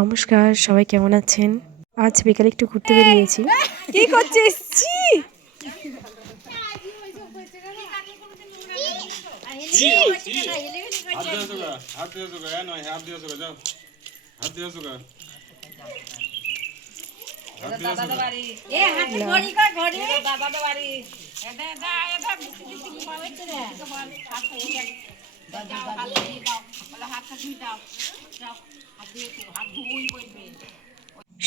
নমস্কার, সবাই কেমন আছেন? আজ বিকালে একটু ঘুরতে বেরিয়েছি। কি করছিস? ছি!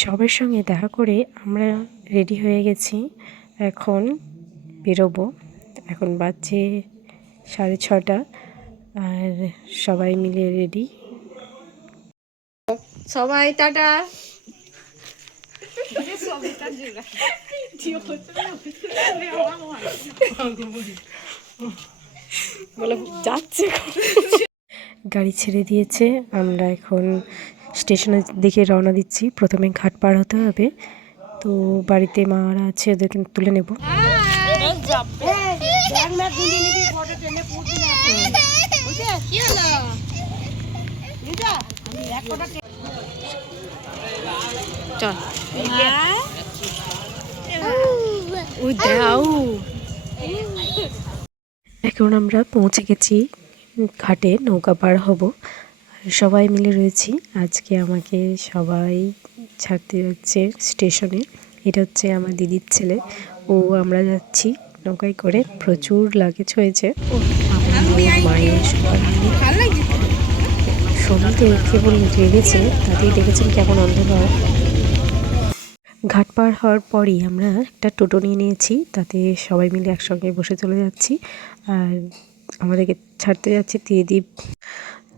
সবার সঙ্গে দেখা করে আমরা রেডি হয়ে গেছি। এখন বেরোবো। এখন বাজছে 6:30 আর সবাই মিলে রেডি। সবাই টাটা। বলে যাচ্ছে। গাড়ি ছেড়ে দিয়েছে, আমরা এখন স্টেশনের দিকে রওনা দিচ্ছি। প্রথমে ঘাট পার হতে হবে, তো বাড়িতে মারা আছে, ওদেরকে তুলে নেব। চল এখন আমরা পৌঁছে গেছি ঘাটে, নৌকা পার হব। সবাই মিলে রয়েছি। আজকে আমাকে সবাই ছাড়তে যাচ্ছে স্টেশনে। এটা হচ্ছে আমার দিদির ছেলে, ও আমরা যাচ্ছি নৌকায় করে। প্রচুর লাগেজ হয়েছে। মায়ের সমিতে কেবল রেগেছে, তাতেই দেখেছেন কেমন অন্ধকার। ঘাট পার হওয়ার পরই আমরা একটা টোটো নিয়ে নিয়েছি, তাতে সবাই মিলে একসঙ্গে বসে চলে যাচ্ছি। আর আমাদেরকে ছাড়তে যাচ্ছে ত্রিদীপ,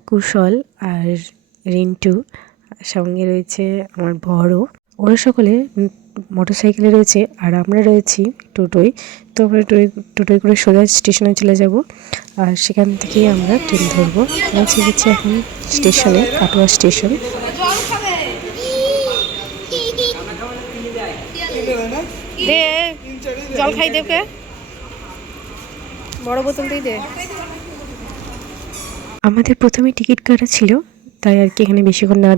কুশল আর রিন্টু, সঙ্গে রয়েছে আমার বড়ও। ওরা সকলে মোটর সাইকেলে রয়েছে আর আমরা রয়েছি টোটোয়। তো আমরা টোটোয় করে সোজা স্টেশনে চলে যাব, আর সেখান থেকেই আমরা ট্রেন ধরবো। পৌঁছে গেছি এখন স্টেশনে, কাটোয়া স্টেশন। দে জল খাই দেবকে, বড় বোতল দিয়ে দে। আমাদের প্রথমে টিকিট কাটা ছিল, তাই আর কি এখানে বেশিক্ষণ না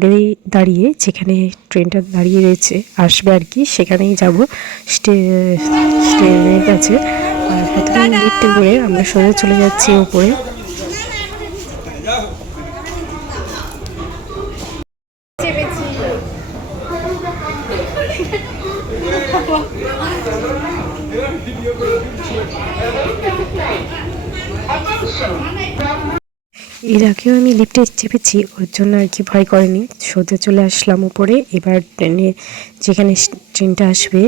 দাঁড়িয়ে যেখানে ট্রেনটা দাঁড়িয়ে রয়েছে আসবে আর কি, সেখানেই যাব স্টেশনের কাছে। আর প্রথমে লিফটে করে আমরা সোজা চলে যাচ্ছি উপরে। এর আগেও আমি লিফটে চেপেছি, ওর জন্য আর কি ভয় করেনি, সোজা চলে আসলাম উপরে। এবার ট্রেনে যেখানে ট্রেনটা আসবে,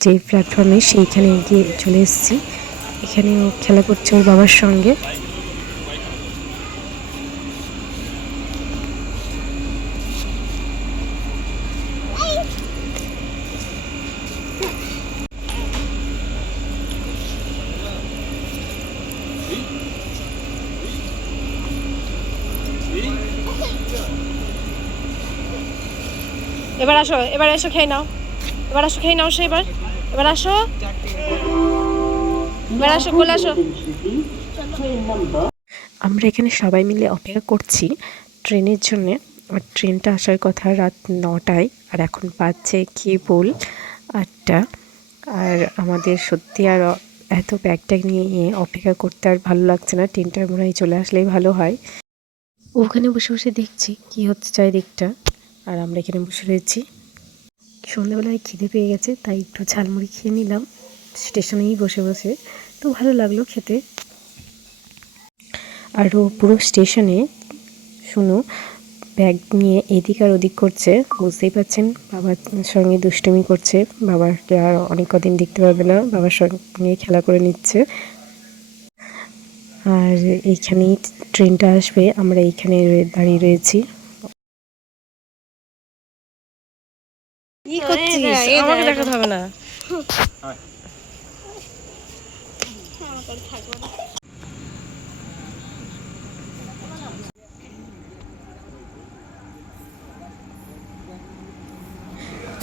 যে প্ল্যাটফর্মে, সেইখানে গিয়ে চলে এসেছি। এখানে ও খেলা করছে ওর বাবার সঙ্গে। এবার আসো, এবার এসো খেয়ে নাও, এবার আসো খেয়ে নাও। এবার এবার আসো, এবার আসো, কোলে আসো। আমরা এখানে সবাই মিলে অপেক্ষা করছি ট্রেনের জন্যে। আর ট্রেনটা আসার কথা রাত 9টায়, আর এখন বাজছে কেবল 8টা। আর আমাদের সত্যি আর এত ব্যাগ ট্যাগ নিয়ে অপেক্ষা করতে আর ভালো লাগছে না। ট্রেনটার মনে হয় চলে আসলেই ভালো হয়। ওখানে বসে বসে দেখছি কি হচ্ছে চারিদিকটা, আর আমরা এখানে বসে রয়েছি। সন্ধ্যেবেলায় খিদে পেয়ে গেছে, তাই একটু ঝালমুড়ি খেয়ে নিলাম স্টেশনেই বসে বসে। তো ভালো লাগলো খেতে। আর ও পুরো স্টেশনে শুনো ব্যাগ নিয়ে এদিক আর ওদিক করছে, বুঝতেই পারছেন বাবার সঙ্গে দুষ্টুমি করছে। বাবাকে আর অনেক কদিন দেখতে পারবে না, বাবার সঙ্গে খেলা করে নিচ্ছে। আর এইখানেই ট্রেনটা আসবে, আমরা এইখানে দাঁড়িয়ে রয়েছি। কি করছিস? আমাকে দেখাতে হবে না।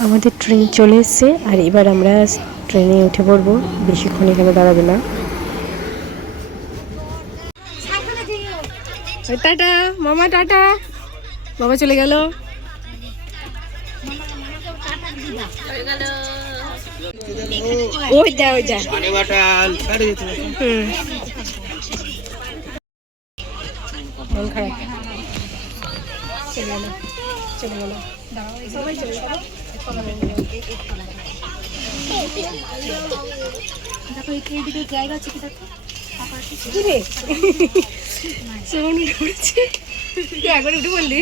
আমাদের ট্রেন চলে এসছে, আর এবার আমরা ট্রেনে উঠে পড়বো। বেশিক্ষণ এখানে দাঁড়াবে না। টাটা মামা, টাটা। বাবা চলে গেল। ওই দা ওই দা মন খারাপ চলে গেল চলে গেল সবাই চলে গেল দেখো এইদিকে জায়গা আছে কি দেখো কি রে সোনি করছে তুই একবার উঠে বললি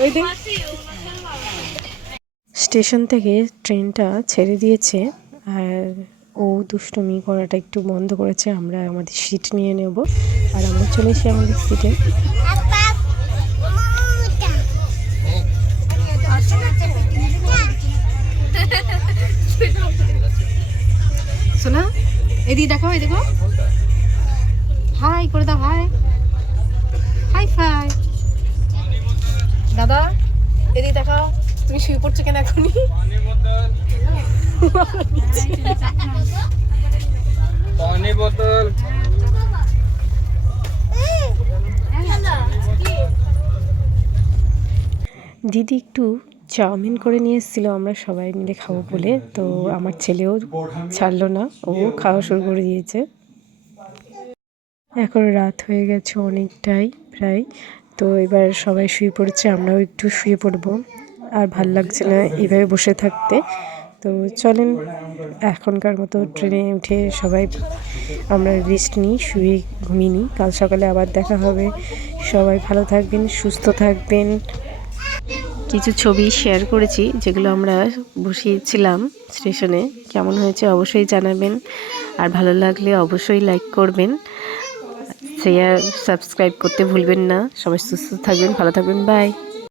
ওই দেখ স্টেশন থেকে ট্রেনটা ছেড়ে দিয়েছে আর ও দুষ্টুমি করাটা একটু বন্ধ করেছে। আমরা আমাদের সিট নিয়ে নেব আর আমরা চলে এসে আমাদের সিটে। শোনা এদিকে দেখো এই দেখো হাই করে দাও হাই হাই ফাই দাদা এদিকে দেখো তুমি শুয়ে পড়ছো কেন এখনই पानी बोतल দিদি একটু চাউমিন করে নিয়ে এসেছিলো আমরা সবাই মিলে খাবো বলে, তো আমার ছেলেও ছাড়লো না, ও খাওয়া শুরু করে দিয়েছে। এখন রাত হয়ে গেছে অনেকটাই প্রায়, তো এবার সবাই শুয়ে পড়েছে, আমরাও একটু শুয়ে পড়বো। আর ভাল লাগছে না এইভাবে বসে থাকতে, তো চলেন এখনকার মতো ট্রেনে উঠে সবাই আমরা রেস্ট নিই, শুয়ে ঘুমিয়ে নিই। কাল সকালে আবার দেখা হবে। সবাই ভালো থাকবেন, সুস্থ থাকবেন। কিছু ছবি শেয়ার করেছি যেগুলো আমরা বসিয়েছিলাম স্টেশনে, কেমন হয়েছে অবশ্যই জানাবেন। আর ভালো লাগলে অবশ্যই লাইক করবেন, শেয়ার সাবস্ক্রাইব করতে ভুলবেন না। সবাই সুস্থ থাকবেন, ভালো থাকবেন, বাই।